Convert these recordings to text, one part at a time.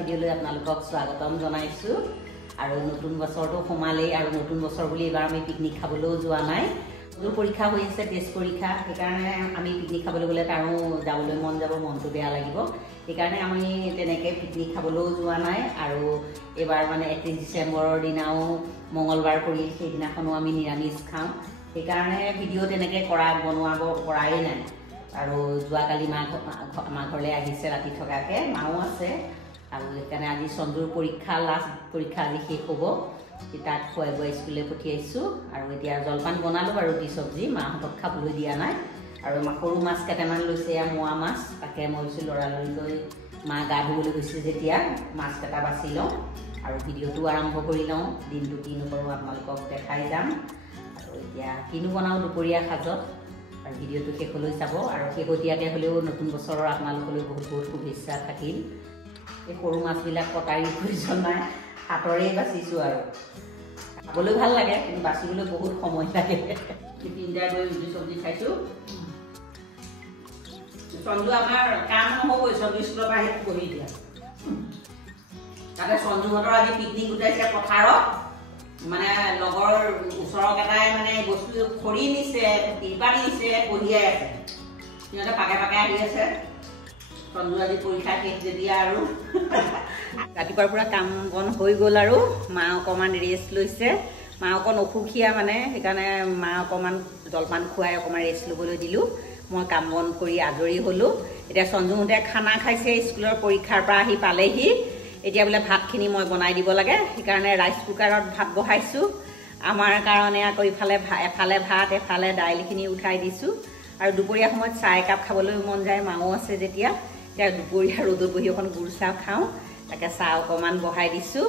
ভিডিঅ'লৈ আপোনালোকক স্বাগতম জনাইছো আৰু নতুন বছৰটো সোমালেই আৰু নতুন বছৰ বুলি এবাৰ আমি পিকনিক খাবলৈও যোৱা নাই মোৰ পৰীক্ষা হৈ আছে টেষ্ট পৰীক্ষা সেইকাৰণে আমি পিকনিক খাবলৈ গ'লে তাৰো যাবলৈ মন যাব মনটো বেয়া লাগিব সেইকাৰণে আমি তেনেকে পিকনিক খাবলৈও যোৱা নাই আৰু এবাৰ মানে 31 ডিসেম্বৰৰ দিনাও মঙ্গলবাৰ কৰি সেইদিনাখনো আমি নিৰামিষ খাম সেইকাৰণে ভিডিঅ' তেনেকে বনোৱাব পৰাই নাই আৰু যোৱাকালি মা ঘৰলৈ আহিছে ৰাতি থকাকে মাও আছে আৰু সেইকাৰণে আজি সঞ্জুৰ পৰীক্ষা লাষ্ট পৰীক্ষা আজি শেষ হ'ব তাক খুৱাই বুৱাই স্কুললৈ পঠিয়াইছোঁ আৰু এতিয়া জলপান বনালোঁ বাৰু ৰুটি চব্জি মাহঁতক খাবলৈ দিয়া নাই আৰু সৰু মাছ কেইটামান লৈছে মোৱা মাছ তাকে মই কৈছোঁ লৰালৰিকৈ মা গা ধুবলৈ গৈছে যেতিয়া মাছ কেইটা বাছি লওঁ আৰু ভিডিঅ'টো আৰম্ভ কৰি লওঁ দিনটো কিনো কৰোঁ আপোনালোকক দেখাই যাম আৰু এতিয়া কিনো বনাওঁ দুপৰীয়া সাজত আৰু ভিডিঅ'টো শেষলৈ চাব আৰু শেহতীয়াকৈ হ'লেও নতুন বছৰৰ আপোনালোকলৈ বহুত বহুত শুভেচ্ছা থাকিল এই সৰু মাছবিলাক কটাৰী প্ৰয়োজন নাই হাতৰেই বাচিছোঁ আৰু খাবলৈ ভাল লাগে কিন্তু বাচিবলৈ বহুত সময় লাগে তিনিটা গৈ ৰুটি চব্জি খাইছোঁ সঞ্জু আমাৰ কাম নহ'বই সঞ্জু স্কুলৰ পৰা আহি পঢ়ি দিয়া তাতে সঞ্জুহঁতৰ আজি পিকনিক গোটাইছে পথাৰত মানে লগৰ ওচৰৰ কেইটাই মানে বস্তু খৰি নিছে তিৰপাল নিছে কঢ়িয়াই আছে সিহঁতে পাকে পাকে আহি আছে সঞ্জু আজি পৰীক্ষা শেষ যেতিয়া আৰু ৰাতিপুৱাৰ পৰা কাম বন হৈ গ'ল আৰু মা অকণমান ৰেষ্ট লৈছে মা অকণ অসুখীয়া মানে সেইকাৰণে মা অকণমান জলপান খুৱাই অকণমান ৰেষ্ট ল'বলৈ দিলোঁ মই কাম বন কৰি আজৰি হ'লোঁ এতিয়া সঞ্জুহঁতে খানা খাইছে স্কুলৰ পৰীক্ষাৰ পৰা আহি পালেহি এতিয়া বোলে ভাতখিনি মই বনাই দিব লাগে সেইকাৰণে ৰাইচ কুকাৰত ভাত বহাইছোঁ আমাৰ কাৰণে আকৌ এফালে ভাত এফালে দাইলখিনি উঠাই দিছোঁ আৰু দুপৰীয়া সময়ত চাহ একাপ খাবলৈ মন যায় মাও আছে যেতিয়া এতিয়া দুপৰীয়া ৰ'দত বহি অকণ গুড় চাহ খাওঁ তাকে চাহ অকণমান বহাই দিছোঁ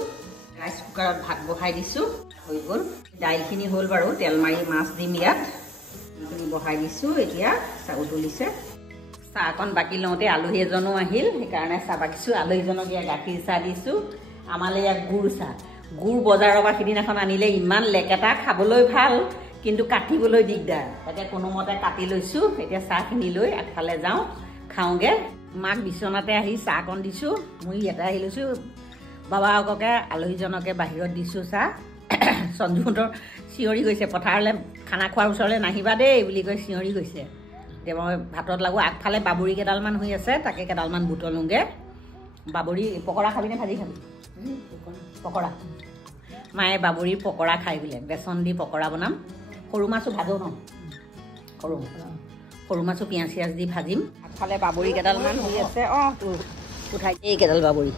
ৰাইচ কুকাৰত ভাত বহাই দিছোঁ হৈ গ'ল দাইলখিনি হ'ল বাৰু তেল মাৰি মাছ দিম ইয়াত এইখিনি বহাই দিছোঁ এতিয়া চাহ উতলিছে চাহ অকণ বাকি লওঁতে আলহী এজনো আহিল সেইকাৰণে চাহ বাকিছোঁ আলহীজনক ইয়াত গাখীৰ চাহ দিছোঁ আমালৈ ইয়াত গুড় চাহ গুড় বজাৰৰ পৰা সিদিনাখন আনিলে ইমান লেকেটা খাবলৈ ভাল কিন্তু কাটিবলৈ দিগদাৰ তাকে কোনোমতে কাটি লৈছোঁ এতিয়া চাহখিনি লৈ আগফালে যাওঁ খাওঁগৈ মাক বিচনাতে আহি চাহ অকণ দিছোঁ মই ইয়াতে আহি লৈছোঁ বাবাককে আলহীজনকে বাহিৰত দিছোঁ চাহ সঞ্জুহঁতৰ চিঞৰি গৈছে পথাৰলৈ খানা খোৱাৰ ওচৰলৈ নাহিবা দেই বুলি কৈ চিঞৰি গৈছে এতিয়া মই ভাতত লাগো আগফালে বাবৰি কেইডালমান হৈ আছে তাকে কেইডালমান বুটলোঁগৈ বাবৰি পকৰা খাবিনে ভাজি খাবি পকৰা মায়ে বাবৰিৰ পকৰা খাই বোলে বেচন দি পকৰা বনাম সৰু মাছো ভাজো ন সৰু মাছো পিঁয়াজ চিয়াজ দি ভাজিম আগফালে বাবৰি কেইডালমান হৈ আছে উঠাই এই কেইডাল বাবৰি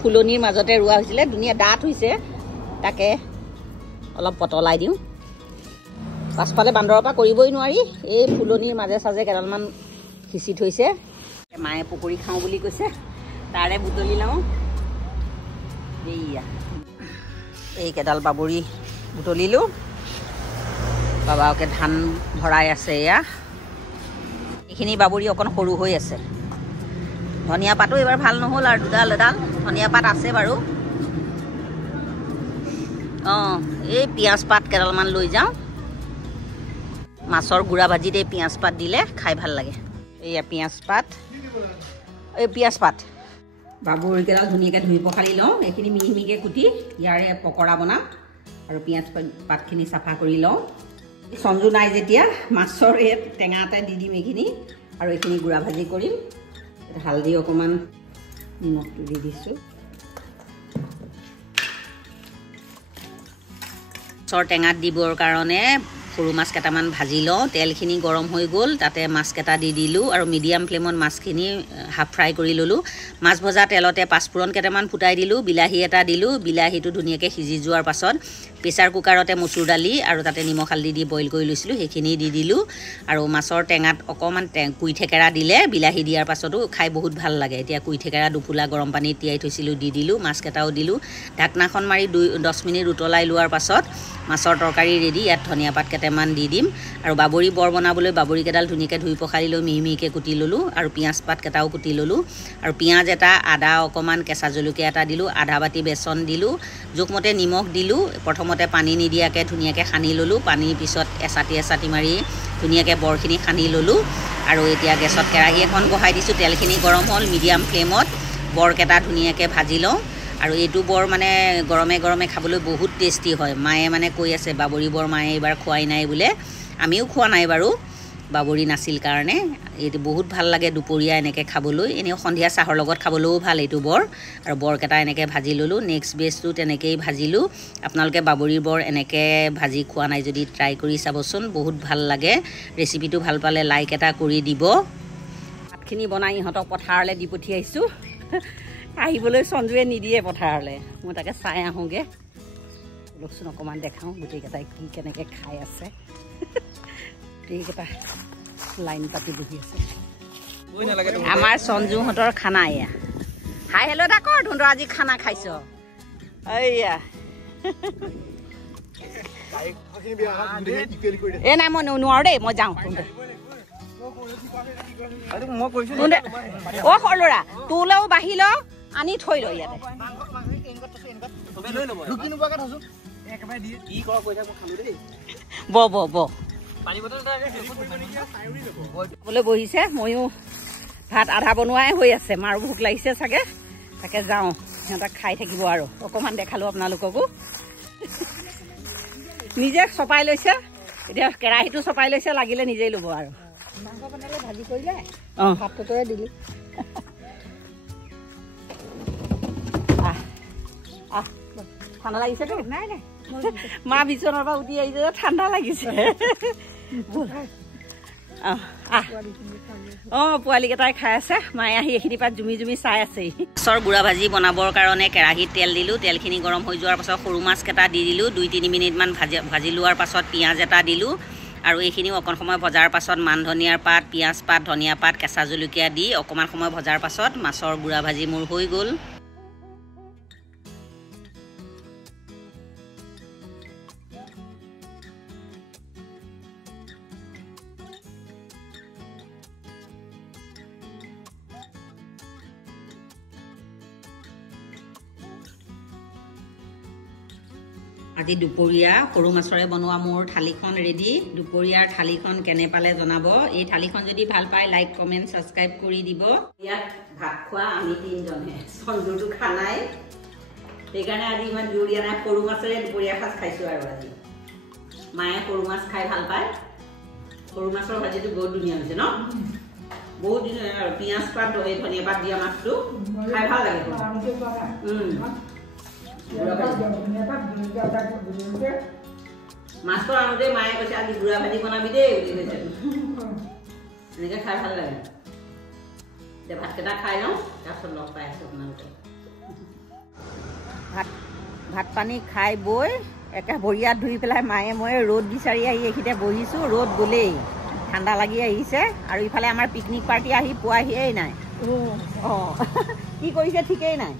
ফুলনিৰ মাজতে ৰোৱা হৈছিলে ধুনীয়া ডাঠ হৈছে তাকে অলপ পতলাই দিওঁ পাছফালে বান্দৰৰ পৰা কৰিবই নোৱাৰি এই ফুলনিৰ মাজে চাজে কেইডালমান সিঁচি থৈছে মায়ে পকৰি খাওঁ বুলি কৈছে তাৰে বুটলি লওঁ এইয়া এই কেইডাল বাবৰি বুটলিলোঁ বাবাকে ধান ভৰাই আছে এয়া এইখিনি বাবৰি অকণ সৰু হৈ আছে ধনিয়া পাতো এইবাৰ ভাল নহ'ল আৰু দুডাল এডাল ধনিয়া পাত আছে বাৰু এই পিঁয়াজ পাত কেইডালমান লৈ যাওঁ মাছৰ গুড়া ভাজিত এই পিঁয়াজ পাত দিলে খাই ভাল লাগে এইয়া পিঁয়াজ পাত বাবৰি কেইডাল ধুনীয়াকৈ ধুই পখালি লওঁ এইখিনি মিহি মিহিকৈ কুটি ইয়াৰে পকৰা বনাম আৰু পিঁয়াজ পাতখিনি চাফা কৰি লওঁ সঞ্জু নাই যেতিয়া মাছৰ এই টেঙা এটা দি দিম এইখিনি আৰু এইখিনি গুড়া ভাজি কৰিম হালধি অকণমান নিমখটো দি দিছোঁ মাছৰ টেঙাত দিবৰ কাৰণে সৰু মাছ কেইটামান ভাজি লওঁ তেলখিনি গৰম হৈ গ'ল তাতে মাছকেইটা দি দিলোঁ আৰু মিডিয়াম ফ্লেমত মাছখিনি হাফ ফ্ৰাই কৰি ল'লোঁ মাছ ভজা তেলতে পাঁচফোৰণ কেইটামান ফুটাই দিলোঁ বিলাহী এটা দিলোঁ বিলাহীটো ধুনীয়াকৈ সিজি যোৱাৰ পাছত প্ৰেছাৰ কুকাৰতে মচুৰ দালি আৰু তাতে নিমখ হালধি দি বইল কৰি লৈছিলোঁ সেইখিনি দি দিলোঁ আৰু মাছৰ টেঙাত অকণমান কুই থেকেৰা দিলে বিলাহী দিয়াৰ পাছতো খাই বহুত ভাল লাগে এতিয়া কুই থেকেৰা দুফুলা গৰম পানীত তিয়াই থৈছিলোঁ দি দিলোঁ মাছকেইটাও দিলোঁ ঢাকনাখন মাৰি 10 মিনিট উতলাই লোৱাৰ পাছত মাছৰ তৰকাৰী ৰেডি ইয়াত ধনিয়া পাত কেইটামান দি দিম আৰু বাবৰি বৰ বনাবলৈ বাবৰি কেইডাল ধুনীয়াকৈ ধুই পখালি লৈ মিহি মিহিকৈ কুটি ল'লোঁ আৰু পিঁয়াজ পাত কেইটাও কুটি ল'লোঁ আৰু পিঁয়াজ এটা আদা অকণমান কেঁচা জলকীয়া এটা দিলোঁ আধা বাতি বেচন দিলোঁ জোখমতে নিমখ দিলোঁ প্ৰথমতে পানী নিদিয়াকৈ ধুনীয়াকৈ সানি ল'লোঁ পানীৰ পিছত এচাটি মাৰি ধুনীয়াকৈ বৰখিনি সানি ল'লোঁ আৰু এতিয়া গেছত কেৰাহী এখন বহাই দিছোঁ তেলখিনি গৰম হ'ল মিডিয়াম ফ্লেমত বৰকেইটা ধুনীয়াকৈ ভাজি লওঁ আৰু এইটো বৰ মানে গৰমে গৰমে খাবলৈ বহুত টেষ্টি হয় মায়ে মানে কৈ আছে বাবৰি বৰ মায়ে এইবাৰ খোৱাই নাই বোলে আমিও খোৱা নাই বাৰু বাবৰি নাছিল কাৰণে এইটো বহুত ভাল লাগে দুপৰীয়া এনেকৈ খাবলৈ এনেও সন্ধিয়া চাহৰ লগত খাবলৈও ভাল এইটো বৰ আৰু বৰকেইটা এনেকৈ ভাজি ল'লোঁ নেক্সট বেচটো তেনেকৈয়ে ভাজিলোঁ আপোনালোকে বাবৰিৰ বৰ এনেকৈ ভাজি খোৱা নাই যদি ট্ৰাই কৰি চাবচোন বহুত ভাল লাগে ৰেচিপিটো ভাল পালে লাইক এটা কৰি দিব ভাতখিনি বনাই ইহঁতক পথাৰলৈ দি পঠিয়াইছোঁ আহিবলৈ সঞ্জুৱে নিদিয়ে পথাৰলৈ মই তাকে চাই আহোঁগৈ লওকচোন অকণমান দেখাওঁ গোটেইকেইটাই কি কেনেকৈ খাই আছে গোটেইকেইটা লাইন পাতি বহি আছে আমাৰ সঞ্জুহঁতৰ খানা এয়া হাই হেল্ল' এটা কৰ তহঁতৰ আজি খানা খাইছ এইয়া এই নাই মই নোৱাৰোঁ দেই মই যাওঁ অ' সৰু ল'ৰা তোলৈও বাঢ়ি ল আনি থৈ ল ইয়াতে বহিছে ময়ো ভাত আধা বনোৱাই হৈ আছে মাৰো ভোক লাগিছে চাগে তাকে যাওঁ সিহঁতক খাই থাকিব আৰু অকণমান দেখালোঁ আপোনালোককো নিজে চপাই লৈছে এতিয়া কেৰাহীটো চপাই লৈছে লাগিলে নিজেই ল'ব আৰু মাংস বনালে ভাজি কৰিলে অঁ ভাতটোৱে দিলি ঠাণ্ডা লাগিছেতো নাই নাই মা বিচনাৰ পৰা উঠি আহিছে যে ঠাণ্ডা লাগিছে অঁ পোৱালীকেইটাই খাই আছে মায়ে আহি এইখিনি পৰা জুমি জুমি চাই আছে মাছৰ গুড়া ভাজি বনাবৰ কাৰণে কেৰাহীত তেল দিলোঁ তেলখিনি গৰম হৈ যোৱাৰ পাছত সৰু মাছকেইটা দি দিলোঁ 2-3 মিনিটমান ভাজি লোৱাৰ পাছত পিঁয়াজ এটা দিলোঁ আৰু এইখিনিও অকণ সময় ভজাৰ পাছত মান ধনিয়াৰ পাত পিঁয়াজ পাত ধনিয়া পাত কেঁচা জলকীয়া দি অকণমান সময় ভজাৰ পাছত মাছৰ গুড়া ভাজি মোৰ হৈ গ'ল আজি দুপৰীয়া সৰু মাছৰে বনোৱা মোৰ থালিখন ৰেডি দুপৰীয়াৰ থালিখন কেনে পালে জনাব এই থালিখন যদি ভাল পায় লাইক কমেণ্ট ছাবস্ক্ৰাইব কৰি দিব ইয়াত ভাত খোৱা আমি 3জনহে সঞ্জুটো খানাই সেইকাৰণে আজি ইমান জোৰ দিয়া নাই সৰু মাছেৰে দুপৰীয়া সাজ খাইছোঁ আৰু আজি মায়ে সৰু মাছ খাই ভাল পায় সৰু মাছৰ ভাজিটো বহুত ধুনীয়া হৈছে ন বহুত ধুনীয়া আৰু পিঁয়াজ পাত ধনিয়া পাত দিয়া মাছটো খাই ভাল লাগে মাছটো আনোতে মায়ে কৈছে আজি গুড়া ভাজি বনাবি দেই বুলি কৈছে এনেকৈ খাই ভাল লাগে এতিয়া ভাতকেইটা খাই লওঁ তাৰপিছত লগ পাই আছোঁ আপোনালোকে ভাত পানী খাই বৈ একে ভৰিয়াত ধুই পেলাই মায়ে মই ৰ'দ বিচাৰি আহি এইখিনিতে বহিছোঁ ৰ'দ গ'লেই ঠাণ্ডা লাগি আহিছে আৰু ইফালে আমাৰ পিকনিক পাৰ্টি আহি পোৱাহিয়েই নাই অঁ কি কৰিছে ঠিকেই নাই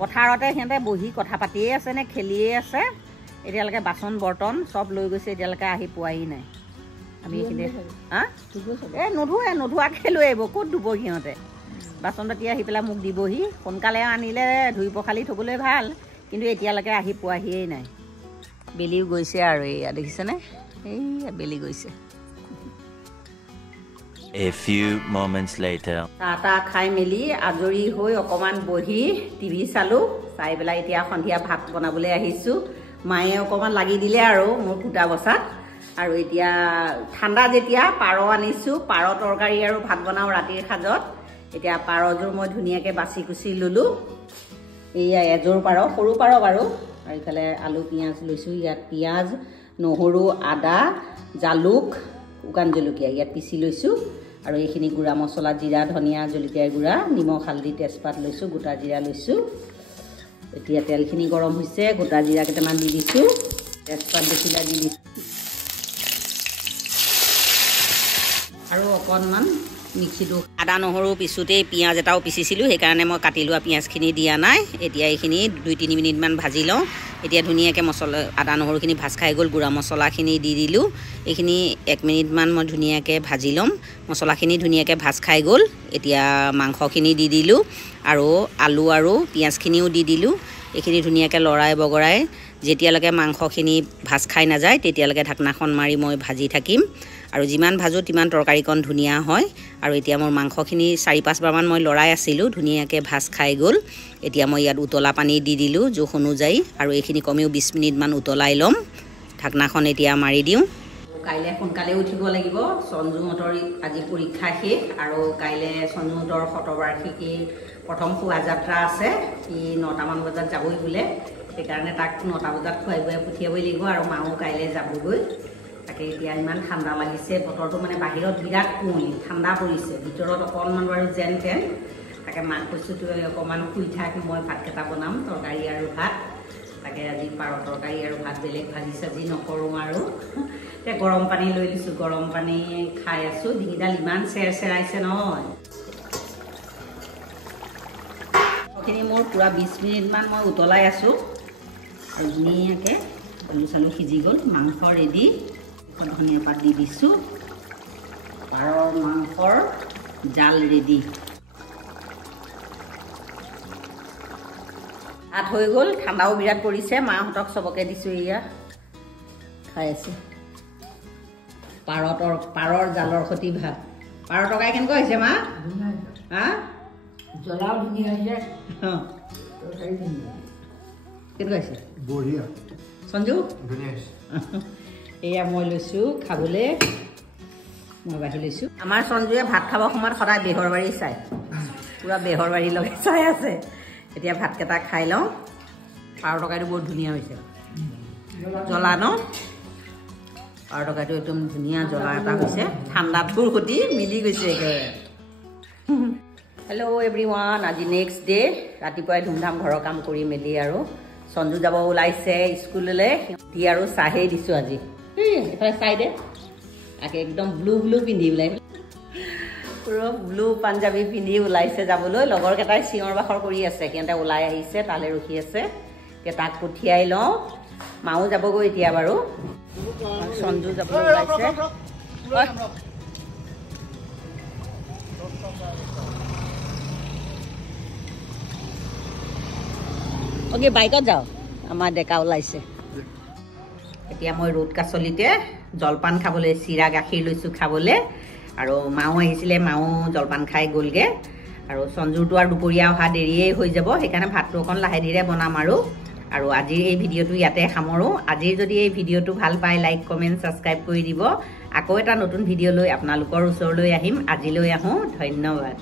পথাৰতে সিহঁতে বহি কথা পাতিয়ে আছে নে খেলিয়ে আছে এতিয়ালৈকে বাচন বৰ্তন চব লৈ গৈছে এতিয়ালৈকে আহি পোৱাহি নাই আমি এইখিনিতে এই নোধোৱাকৈ লৈ আহিব ক'ত ধুব সিহঁতে বাচন বাতি আহি পেলাই মোক দিবহি সোনকালে আনিলে ধুই পখালি থ'বলৈ ভাল কিন্তু এতিয়ালৈকে আহি পোৱাহিয়েই নাই বেলিও গৈছে আৰু এয়া দেখিছেনে এইয়া বেলি গৈছে A few moments later. চাহ খাই মেলি আজৰি হৈ অকণমান বহি টিভি চালোঁ চাই পেলাই এতিয়া সন্ধিয়া ভাত বনাবলৈ আহিছোঁ মায়ে অকণমান লাগি দিলে আৰু মোৰ কুটা বচাত আৰু এতিয়া ঠাণ্ডা যেতিয়া পাৰ আনিছোঁ পাৰ তৰকাৰী আৰু ভাত বনাওঁ ৰাতিৰ সাজত এতিয়া পাৰযোৰ মই ধুনীয়াকৈ বাছি কুচি ল'লোঁ এয়া এযোৰ পাৰ সৰু পাৰ বাৰু আৰু ইফালে আলু পিঁয়াজ লৈছোঁ ইয়াত পিঁয়াজ নহৰু আদা জালুক শুকান জলকীয়া ইয়াত পিচি লৈছোঁ আৰু এইখিনি গুড়া মছলা জিৰা ধনিয়া জলকীয়া গুড়া নিমখ হালধি তেজপাত লৈছোঁ গোটা জিৰা লৈছোঁ এতিয়া তেলখিনি গৰম হৈছে গোটা জিৰা কেইটামান দি দিছোঁ তেজপাত বেছিলা দি দিছোঁ আৰু অকণমান মিক্সিটো আদা নহৰু পিছোঁতেই পিঁয়াজ এটাও পিচিছিলোঁ সেইকাৰণে মই কাটি লোৱা পিঁয়াজখিনি দিয়া নাই এতিয়া এইখিনি 2-3 মিনিটমান ভাজি লওঁ এতিয়া ধুনীয়াকৈ মছলা আদা নহৰুখিনি ভাজ খাই গ'ল গুড়া মছলাখিনি দি দিলোঁ এইখিনি 1 মিনিটমান মই ধুনীয়াকৈ ভাজি ল'ম মছলাখিনি ধুনীয়াকৈ ভাজ খাই গ'ল এতিয়া মাংসখিনি দি দিলোঁ আৰু আলু আৰু পিঁয়াজখিনিও দি দিলোঁ এইখিনি ধুনীয়াকৈ লৰাই বগৰাই যেতিয়ালৈকে মাংসখিনি ভাজ খাই নাযায় তেতিয়ালৈকে ঢাকনাখন মাৰি মই ভাজি থাকিম আৰু যিমান ভাজো তিমান তৰকাৰীকণ ধুনীয়া হয় আৰু এতিয়া মোৰ মাংসখিনি 4-5 বাৰমান মই লৰাই আছিলোঁ ধুনীয়াকৈ ভাজ খাই গ'ল এতিয়া মই ইয়াত উতলা পানী দি দিলোঁ জোখ অনুযায়ী আৰু এইখিনি কমেও 20 মিনিটমান উতলাই ল'ম ঢাকনাখন এতিয়া মাৰি দিওঁ কাইলৈ সোনকালে উঠিব লাগিব সঞ্জুহঁতৰ আজি পৰীক্ষা শেষ আৰু কাইলৈ সঞ্জুহঁতৰ শতবাৰ্ষিকীৰ প্ৰথম শোভাযাত্ৰা আছে ই 9টামান বজাত যাবই বোলে সেইকাৰণে তাক 9টা বজাত খুৱাই বুৱাই পঠিয়াবই লাগিব আৰু মাও কাইলৈ যাবগৈ তাকে এতিয়া ইমান ঠাণ্ডা লাগিছে বতৰটো মানে বাহিৰত বিৰাট কুঁৱলী ঠাণ্ডা পৰিছে ভিতৰত অকণমান বাৰু যেন তেন তাকে মাক কৈছোঁ তই অকণমান শুই থাক মই ভাতকেইটা বনাম তৰকাৰী আৰু ভাত তাকে আজি পাৰ তৰকাৰী আৰু ভাত বেলেগ ভাজি চাজি নকৰোঁ আৰু এতিয়া গৰম পানী লৈ দিছোঁ গৰম পানী খাই আছোঁ ডিঙিডাল ইমান চেৰাইছে নহয় এইখিনি মোৰ পূৰা 20 মিনিটমান মই উতলাই আছোঁ আৰু ধুনীয়াকৈ আলু চালু সিজি গ'ল মাংস ৰেডি ধনিয়া পাত দি দিছোঁ পাৰৰ মাংসৰ জাল ৰেডি ভাত হৈ গ'ল ঠাণ্ডাও বিৰাট পৰিছে মাহঁতক চবকে দিছোঁ এয়া খাই আছে পাৰৰ জালৰ সৈতে ভাত পাৰৰ তৰকাৰী কেনেকুৱা হৈছে মা হা জ্বলাও ধুনীয়া হৈছে কেনেকুৱা হৈছে বঢ়িয়া সঞ্জু ধুনীয়া হৈছে এয়া মই লৈছোঁ খাবলৈ মই বাঢ়ি লৈছোঁ আমাৰ সঞ্জুৱে ভাত খাব সময়ত সদায় বেহৰবাৰী চাই পূৰা বেহৰবাৰী লগাই চাই আছে এতিয়া ভাতকেইটা খাই লওঁ পাৰ তৰকাৰীটো বহুত ধুনীয়া হৈছে জ্বলা ন পাৰ তৰকাৰীটো একদম ধুনীয়া জ্বলা এটা হৈছে ঠাণ্ডাটোৰ সৈতে মিলি গৈছে একেবাৰে হেল্ল' এভৰিৱান আজি নেক্সট ডে ৰাতিপুৱাই ধুমধাম ঘৰৰ কাম কৰি মেলি আৰু সঞ্জু যাব ওলাইছে স্কুললৈ দি আৰু চাহেই দিছোঁ আজি এইফালে চাই দে তাকে একদম ব্লু পিন্ধি ওলাই পুৰা ব্লু পাঞ্জাবী পিন্ধি ওলাইছে যাবলৈ লগৰকেইটাই চিঞৰ বাখৰ কৰি আছে সিহঁতে ওলাই আহিছে তালৈ ৰখি আছে এতিয়া তাক পঠিয়াই লওঁ মাও যাবগৈ এতিয়া বাৰু সঞ্জু যাবলৈ ওলাইছে অ'কে বাইকত যাওঁ আমাৰ ডেকা ওলাইছে এতিয়া মই ৰ'দ কাচলিতে জলপান খাবলৈ চিৰা গাখীৰ লৈছোঁ খাবলৈ আৰু মাও আহিছিলে মাও জলপান খাই গ'লগৈ আৰু সঞ্জুৰটো আৰু দুপৰীয়া অহা দেৰিয়েই হৈ যাব সেইকাৰণে ভাতটো অকণ লাহে ধীৰে বনাম আৰু আজিৰ এই ভিডিঅ'টো ইয়াতে সামৰোঁ আজিৰ যদি এই ভিডিঅ'টো ভাল পায় লাইক কমেণ্ট ছাবস্ক্ৰাইব কৰি দিব আকৌ এটা নতুন ভিডিঅ' লৈ আপোনালোকৰ ওচৰলৈ আহিম আজিলৈ আহোঁ ধন্যবাদ